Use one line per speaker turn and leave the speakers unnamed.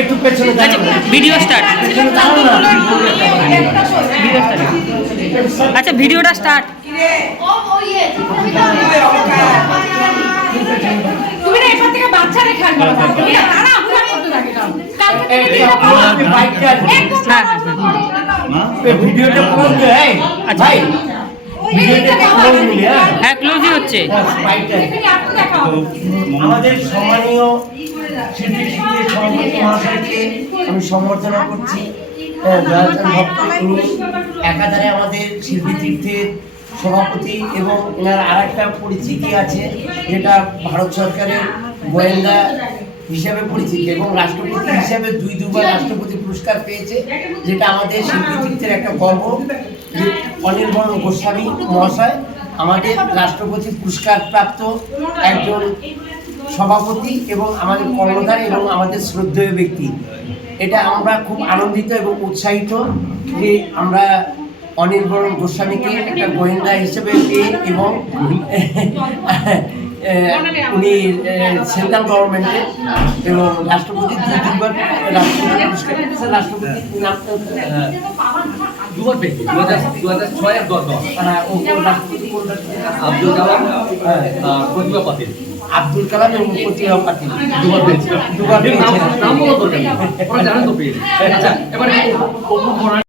একটু পেছনে আচ্ছা ভিডিও স্টার্ট পেছনে দাঁড়াও। না ভিডিও স্টার্ট আচ্ছা ভিডিওটা স্টার্ট
তুমি না এখান থেকে বাচ্চা রেখে থেকে দিনটা পাবো
আপনি বাইকটা একদম হ্যাঁ, হ্যাঁ, এই ভিডিওটা ক্লোজ দে এই আচ্ছা। ভাই ভিডিওটা ক্লোজ নিলে হ্যাঁ।
হ্যাঁ ক্লোজই হচ্ছে।
আমাদের সম্মানীয় শিল্পী শিল্পী সভাপতি মহাশয়কে আমি সম্বর্ধনা করছি। ভক্ত উনি একাধারে আমাদের শিল্পী তীর্থের সভাপতি এবং এনার আর একটা পরিচিতি আছে, যেটা ভারত সরকারের গোয়েন্দা হিসাবে পরিচিত এবং রাষ্ট্রপতি হিসাবে দুই দুবার রাষ্ট্রপতি পুরস্কার পেয়েছে, যেটা আমাদের শিল্পী তীর্থের একটা গর্ব, যে অনির্বণ গোস্বামী মহাশয় আমাদের রাষ্ট্রপতি পুরস্কার প্রাপ্ত একজন সভাপতি এবং আমাদের কর্ণধার এবং আমাদের শ্রদ্ধেয় ব্যক্তি এটা আমরা খুব আনন্দিত এবং উৎসাহিত যে আমরা অনির্বরণ গোস্বামীকে একটা গোয়েন্দা হিসেবে পেয়ে এবং উনি সেন্ট্রাল গভর্নমেন্টের এবং রাষ্ট্রপতি দুবার রাষ্ট্রপতি
দুবার পেয়েছি দু হাজার রাষ্ট্রপতি? আব্দুল কালাম হ্যাঁ। প্রতিভা পাতিল
আব্দুল কালাম এবং প্রতিভা পাতিল
দুবার পেয়েছি দুবার নাম পেয়েছেন। দরকার নেই। জানেন তো পেয়েছি আচ্ছা এবারে